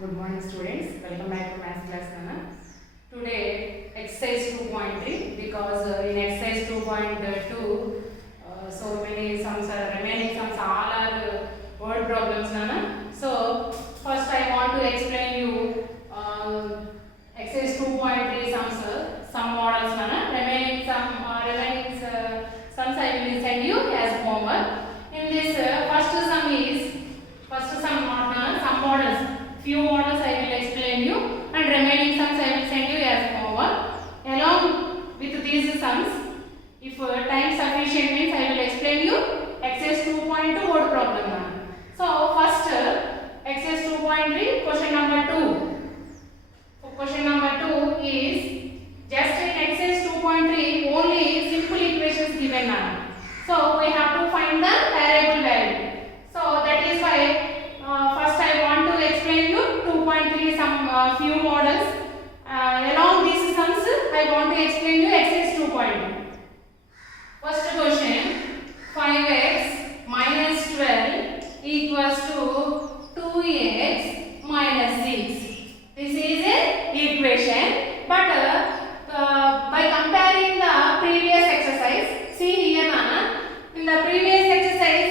Good morning students, welcome back to math class Nana. Today exercise 2.3 because in exercise 2.2 so many sums are remaining sums all are word problems Nana. So first I want to explain you exercise 2.3 sums some models Nana. Remaining sums I will send you as homework. In this first sum models. Few models I will explain you and remaining sums I will send you as homework. Along with these sums, if time sufficient means I will explain you exercise 2.2 word problem. So first exercise 2.3 question number 2. Question number 2 is just in exercise 2.3 only simple equations given now. So we have to find the variable value. So that is why first I want to explain you 2.3 some few models. Along these sums I want to explain you exercise 2.2. First question, 5x minus 12 equals to 2x minus 6. This is an equation, but by comparing the previous exercise, see here Nana, in the previous exercise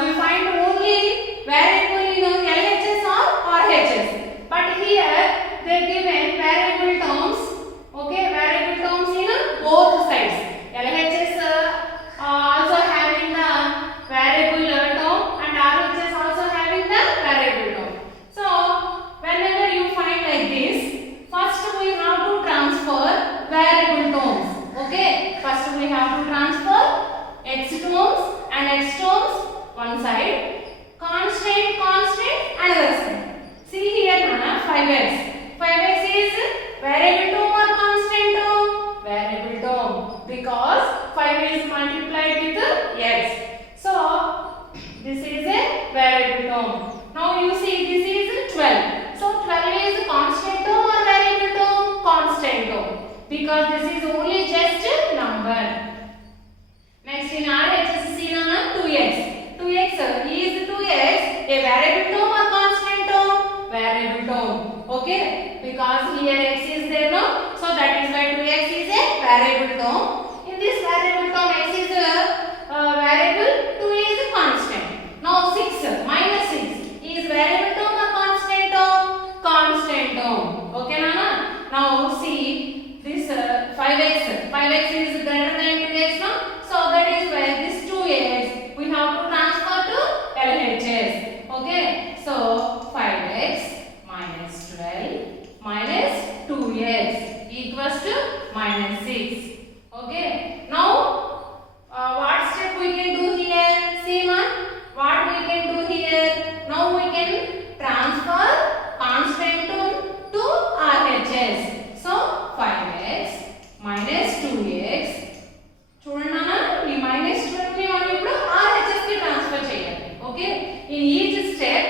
we find only variable in LHS or RHS, but here they given variable terms, okay, variable terms in both sides. LHS also having the variable term and RHS also having the variable term. So whenever you find like this, first we have to transfer variable terms, okay. First we have to transfer x terms and x terms one side, constant another side. See here Nana, 5x. 5x is variable term or constant term? Variable term, because 5 is multiplied with x. So this is a variable term. Now you see this is 12. So 12 is constant term or variable term? Constant term, because this is only just a number. Next in RHS, see Nana, 2x. 2x is 2x a variable term or constant term? Variable term, okay, because here x is there, no, so that is why 2x is a variable term. In this variable term x is a variable, 2 is a constant. Now 6 minus 6 is variable term or constant term? Constant term, okay Nana. Now see this 5x is greater than 2x, no, so that is why this 2x we have to transfer to LHS, okay. So 5x minus 12 minus 2x equals to minus 6, okay. Now what step we can do here? See man, what we can do here? Now we can transfer constant term to RHS. So 5x minus 2x, చూడండి నాన్న, ఈ minus 12 ని మనం ఇప్పుడు RHS కి transfer చేయాలి, okay. In each step,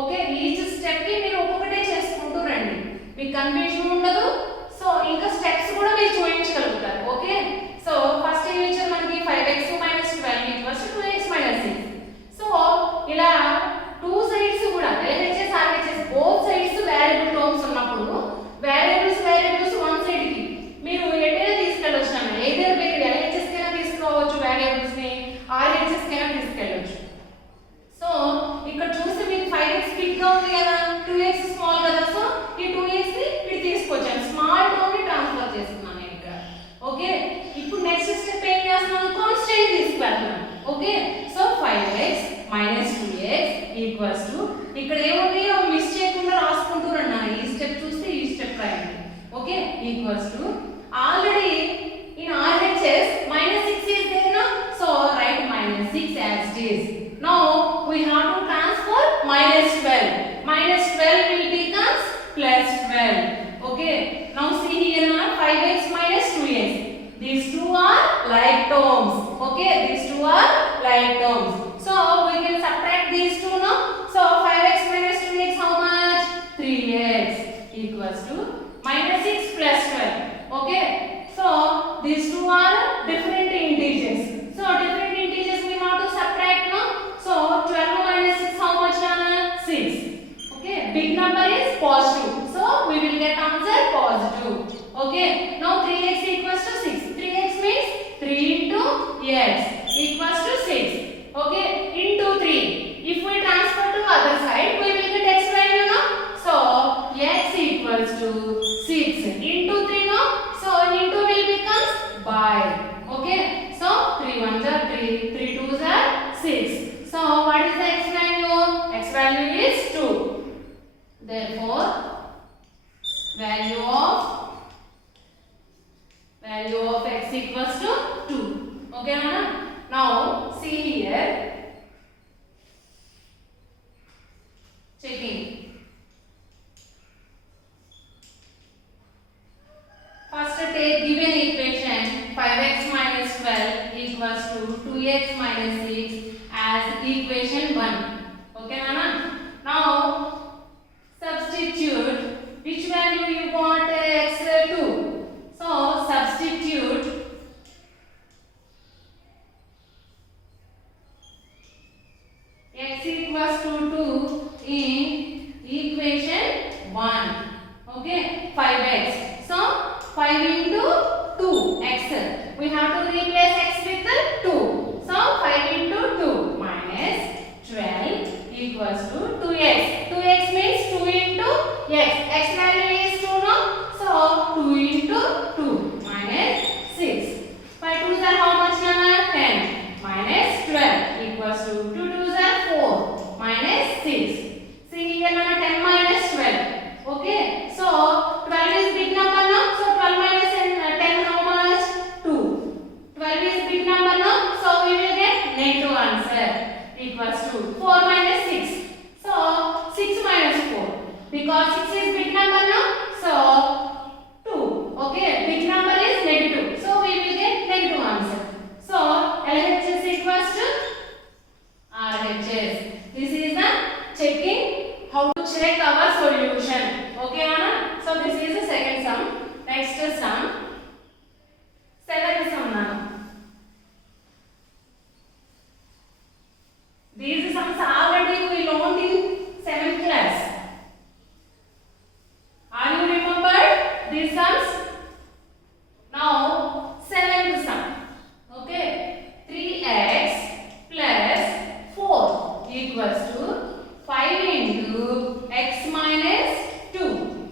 okay, each step కి మీరు ఒక్కొక్కటే చేసుకుంటూ రండి, మీకు కన్ఫ్యూజన్ ఉండదు. సో ఇంకా స్టెప్స్ కూడా మీరు చూపించగలుగుతారు, ఓకే. సో ఫస్ట్ ఏం ఇచ్చారు మనకి 5x minus 12 equals to 2x minus 6. So ఇలా టూ సైడ్స్ కూడా LHS RHS both sides variable terms ఉన్నప్పుడు వేరియబుల్స్ వన్ సైడ్ కి మీరు ఎటైనా తీసుకెళ్ళొచ్చు అన్న, ఏదైనా మీరు LHS కైనా తీసుకోవచ్చు వేరియబుల్స్ ని, RHS కైనా తీసుకెళ్ళొచ్చు. సో ఇక్కడ చూస్తే మీకు 5x బిగ్ గా ఉంది కదా, 2x స్మాల్ కదా, సో ఈ 2x ని ఇటు తీసుకొచ్చాను, స్మాల్ టర్మ్ ని ట్రాన్స్ఫర్ చేస్తున్నాను నేను ఇక్కడ, ఓకే. ఇప్పుడు నెక్స్ట్ స్టెప్ ఏం చేస్తున్నాను? కాన్స్టెంట్ తీసుకెళ్తున్నాను, okay. So 5x minus 2x equals to, ఇక్కడ ఏముంది మిస్ చేయకుండా రాసుకుంటూ రండి, ఈ స్టెప్ చూస్తే ఈ స్టెప్ రాయండి, okay. Equals to already in RHS minus 6 is there, no, so write minus 6 as it is. Now we have to transfer minus 12. Minus 12 will becomes plus 12, okay. Now see here na, 5x minus 2x, these two are like terms, okay, these two are like terms. So we can subtract these two, no, so 5x minus 2x how much? 3x equals to minus 6 plus 12, okay. So these two are different integers, so different integers we have to subtract, no, so 12 minus 6 how much? 6, Okay, big number is positive, so we will get answer positive. Okay, now 3x equals to 6. 3x means 3 into x equals to 6. Okay, into 3. If we transfer to other side, we will get x value now. So x equals to 6 into 3 now. So into will becomes by. Okay, so 3 ones are 3, 3 twos are 6. So what is the x value? X value is 2. Therefore, value of x equals to 2. Okay, Nana? Now see here. Checking. First take given equation 5x minus 12 equals to 2x minus 6 as equation 1. Okay, Nana? Now substitute which value you want x2. So substitute x equals to 2 in equation 1. Okay, 5x. So 5 into 2 x. We have to replace x with 2. So 5 into 2 minus 12 equals to 2x. 2x means 2 into x. X value is 2 now. So 2 into 2 minus 6. 5 twos are how much, Nana? 10 minus 12 equals to 2 twos are 4 minus 6. See here, Nana, 10 minus 12. Okay, so 12 is big number now. So 12 minus 10 how much? 2. 12 is big number now. So we will get negative answer equals to 4 minus 6. So 6 minus 4. Because 6 is big number now. So 2. Okay, big number is negative. So we will get negative answer. So LHS equals to RHS. This is the checking how to check our solution. Okay, Anna? So this is the second sum. Next sum. Seventh sum now. These sums already we learned in 7th class. Are you remembered these sums? Now 7th sum. Okay, 3x plus 4 equals to 5 into x minus 2.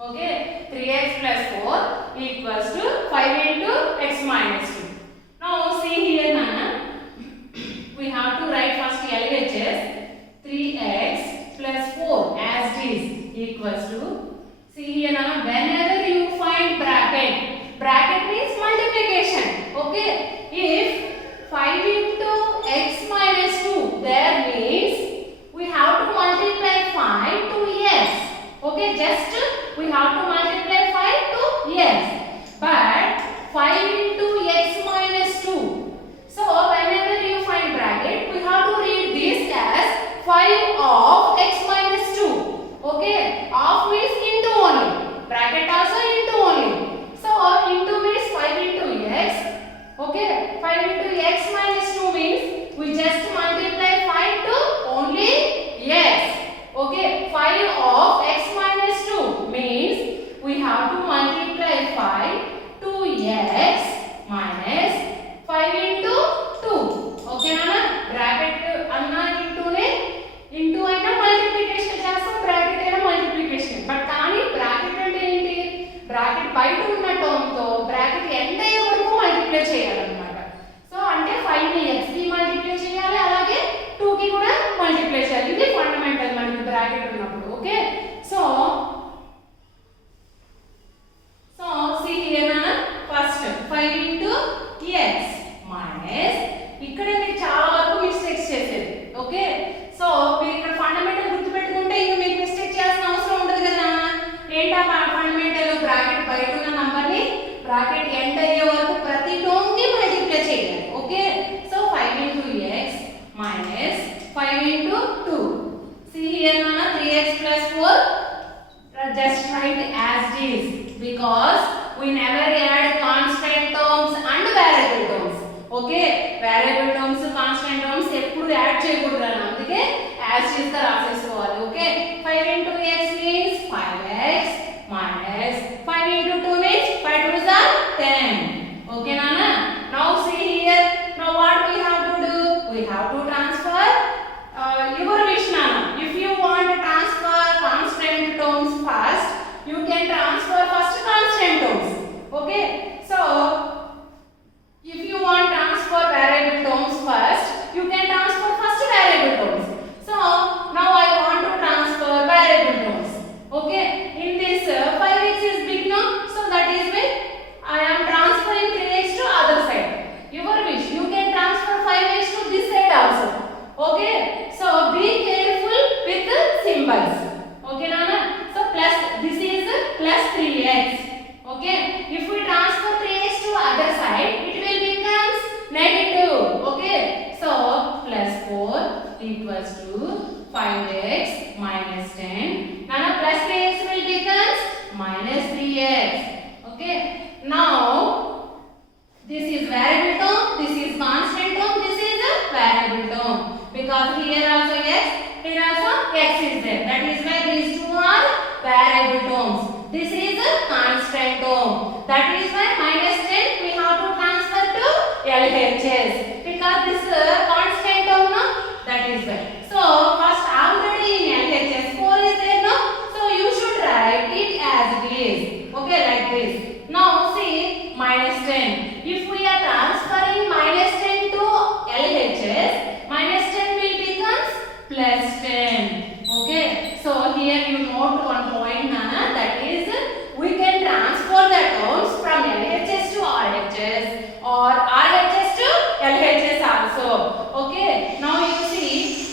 Okay, 3x plus 4 equals to 5 into x minus 2. Now see here, Nana. We have to write first LHS. 3x plus 4 as is equals to. See here, Nana. Whenever you find bracket means multiplication. Okay, if 5 into x minus 2, there means we have to multiply 5 to yes. Okay, just we have to multiply 5 to yes. But 5 into x minus 2. So whenever you find bracket, we have to read this as 5 of x minus 2. Okay, of means into only. Bracket also into only. So into means 5 into x. Okay, 5 into x minus 2 means we just multiply 5 to only yes. Okay, 5 of x minus 2 means we have to multiply 5 to x minus 5 into 2. Okay, Nana? Bracket anna into ne into aina multiplication chestam, bracket aina multiplication. But kaani bracket ante enti? Bracket బయట ఉన్న term తో bracket end అయ్యే వరకు multiply చేయాలన్నమాట. So అంటే 5 ని x కి multiply చేయాలి, అలాగే 2 కి కూడా మల్టిప్లై చేయాలి. ఇది ఫండమెంటల్ మనకి బ్రాకెట్ ఉన్నప్పుడు. Okay, so see here, Nana. First 5 into x minus ఇక్కడ మీకు చాలా వరకు మిస్టేక్స్ చేసేది. ఓకే, సో మీరు ఇక్కడ ఫండమెంటల్ గుర్తుపెట్టుకుంటే ఇంకా మీకు మిస్టేక్ చేయాల్సిన అవసరం ఉండదు కదా. ఏంటా ఫండమెంటల్? బ్రాకెట్ బయట ఉన్న నంబర్ ని బ్రాకెట్ ఎండ్ అయ్యే వరకు ప్రతి టర్మ్ కి మల్టిప్లై చేయాలి. Okay, so 5 into x minus 5 into 2. See here, Nana. 3x plus 4 just write as is because we never add constant terms and variable terms. Okay, variable terms, constant terms ఎప్పుడు add చేయకూడదు, అందుకే as is గా రాసేసుకోవాలి. Okay, 5 into minus 3x. Okay. Now this is variable term, this is constant term, this is a variable term. Because here also x, here also x is there. That is why these two are variable terms. This is a constant term. That is why minus 10 we have to transfer to LHS. Because this is a constant term, no? That is why. So first already in LHS 4 is there, no? So you should write it as it is. Okay, like this. Now see minus 10. If we are transferring minus 10 to LHS, minus 10 will becomes plus 10. Okay. So here you note one point, Nana. That is we can transfer the terms from LHS to RHS or RHS to LHS also. Okay. Now you see,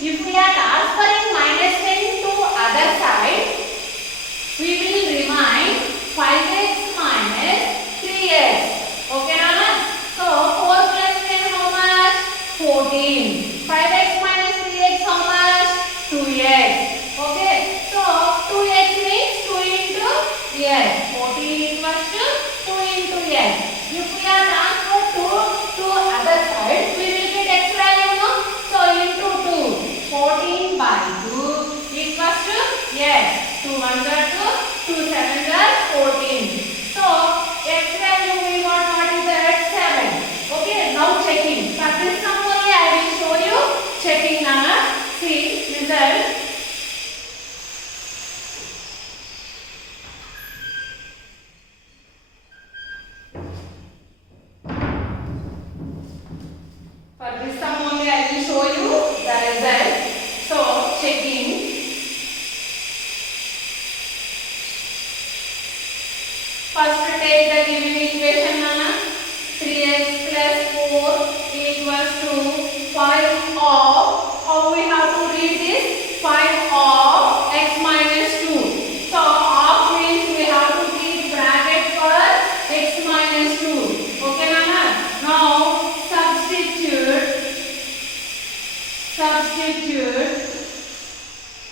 if we are transferring minus 10 to other side, we will remind 5x minus 3x. Okay, Nana? So 4 plus 10 how much? 14. 5x minus 3x how much? 2x. Okay. So 2x means 2 into x. 14 equals to 2 into x. If we are transferred to other side, we will get x value, no? So into 2. 14 by 2 equals to x. 2 1s are 2, 2 7s are 14. So x value we got, what is that? 7. Okay, now checking. For this sum only I will show you checking, Nana. See result. For this sum only I will show you the result. So checking. First take the given equation, Nana. 3x plus 4 equals to 5 of, how we have to read this? 5 of x minus 2. So of means we have to keep bracket for x minus 2. Okay, Nana? Now substitute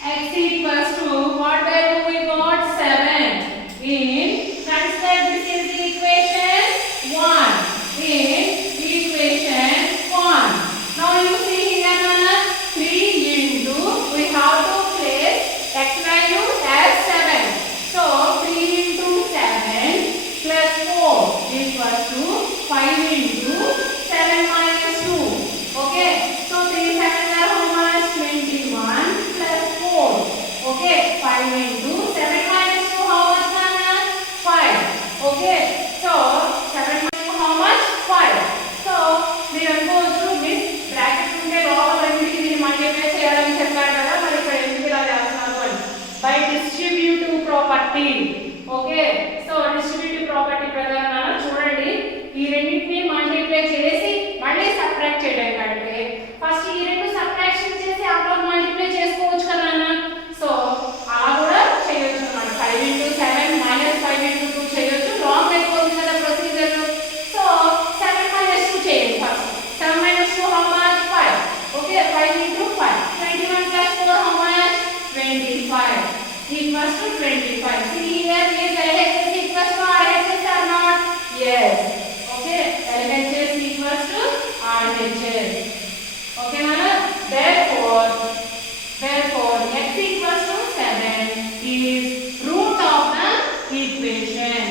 x equals to, what value we got? 7 in, consider this is the equation 1 in equation 1. Now you see here, Nana, 3 into, we have to place x value as 7. So 3 into 7 plus 4 equals to 5 into 7 minus 2. Okay, so 3 7 are how much? 21 plus 4. Okay, 5 into 7 minus 2 how much, Nana? 5. Okay, so 7 minus 2 how much? 5. So మీరు అనుకోవచ్చు miss bracket ఉంటే లోపల రెండింటికి దీన్ని multiply చేయాలని చెప్పారు కదా, మరి ఇక్కడ ఎందుకు ఇలా చేస్తున్నారు అని. By distributive property. Okay, so distributive property ప్రకారం చూడండి, ఈ రెండింటిని మల్టిప్లై చేసి మళ్ళీ సబ్ట్రాక్ట్ చేయడం కంటే ఫస్ట్ ఈ రెండు సబ్ట్రాక్షన్ చేసి ఆ తర్వాత మల్టిప్లై చేసుకోవచ్చు కదా అన్న. సో అలా కూడా చేయొచ్చు అన్నమాట. 5 into 7 minus 5 into 2 చేయొచ్చు. లాంగ్ అయిపోతుంది కదా ప్రొసీజర్. సో 7 minus 2 చేయండి first. 7 minus 2 how much? 5. Okay, 5 into 5. 21 plus 4 how much? 25 equals to 25. See here, is LHS equals to RHS or not? Yes. Okay, LHS equals to RHS. Okay, Nana? Therefore x equals to 7 is root of the equation.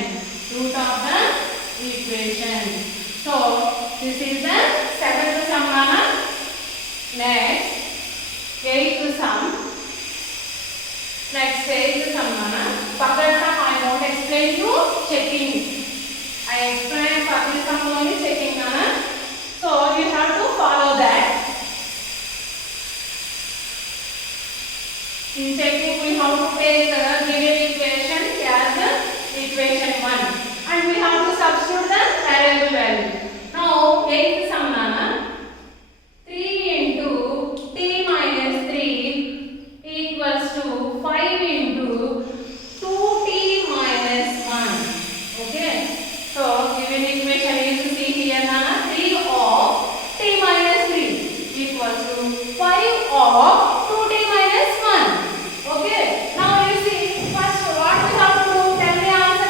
So this is the 7th sum, Nana. Next 8th sum. Nana. Forget sum I won't explain you. Checking. I explain for this sum only, checking, Nana. So you have to follow that. In checking we have to take the given equation as equation 1 and we have to substitute the variable value. Now 8th sum, Nana. 3 into t minus 3 equals to 5 into 2t minus 1. Okay, so given equation is to see here, Nana. 3 of t minus 3 equals to 5 of 2t minus 1. Okay, now you see first what we have to do. Tell me answer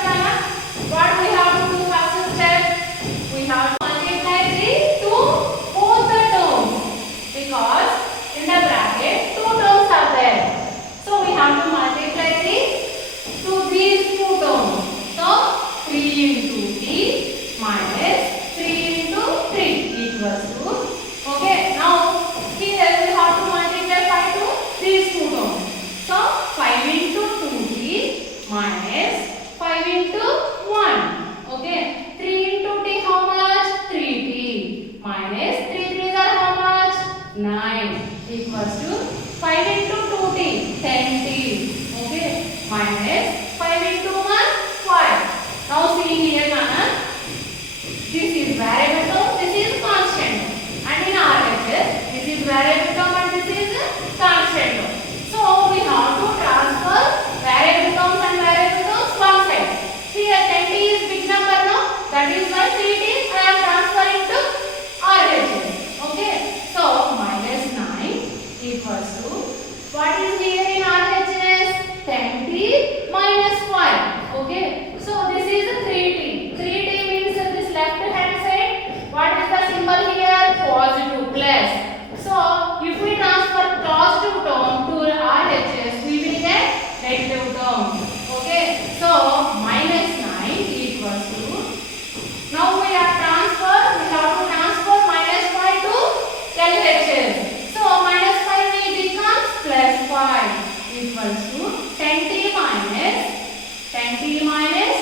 minus 5 into 1. Okay. 3 into t how much? 3t. Minus 3 3s are how much? 9. Equals to 5 into 2t. 10t. Okay. Minus 5 into 1. 5. Now see here, Nana. This is variable term. This is constant. And in RHS, this is variable term and this is constant term. So we have to transfer variable terms and variable terms one side. Here 10t is big number now. That is why 3t I am transferring to RHS. Okay. So minus 9 equals to what is here in RHS? 10t minus 5. Okay. So this is 3t. 3t means this left hand side. What is the symbol here? Positive plus. So if we transfer positive term to RHS, we will get negative term. Okay. So minus 9 equals to. Now we have to transfer minus 5 to LHS. So minus 5 will become plus 5 equals to 10t minus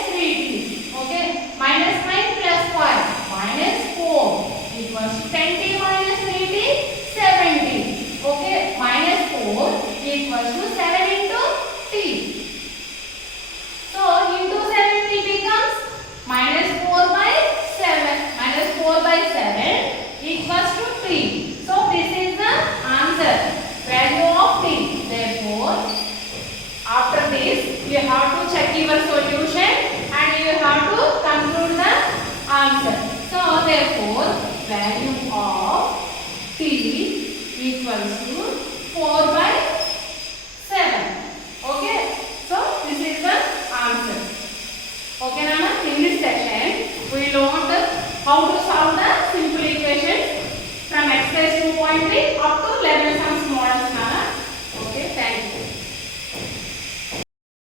3t. Okay. Minus 9 plus 5 minus 4 equals to 10t minus 3t 7t. Okay. Minus 4 equals to 7 into t. So into 7 t becomes minus 4 by 7. Minus 4 by 7 equals to t. So this is the answer. Value of t. Therefore, after this you have to check your solution and you have to conclude the answer. So therefore, value of t equals to 4 by 7. Okay. So this is the answer. Okay, Nana. In this session we learned how to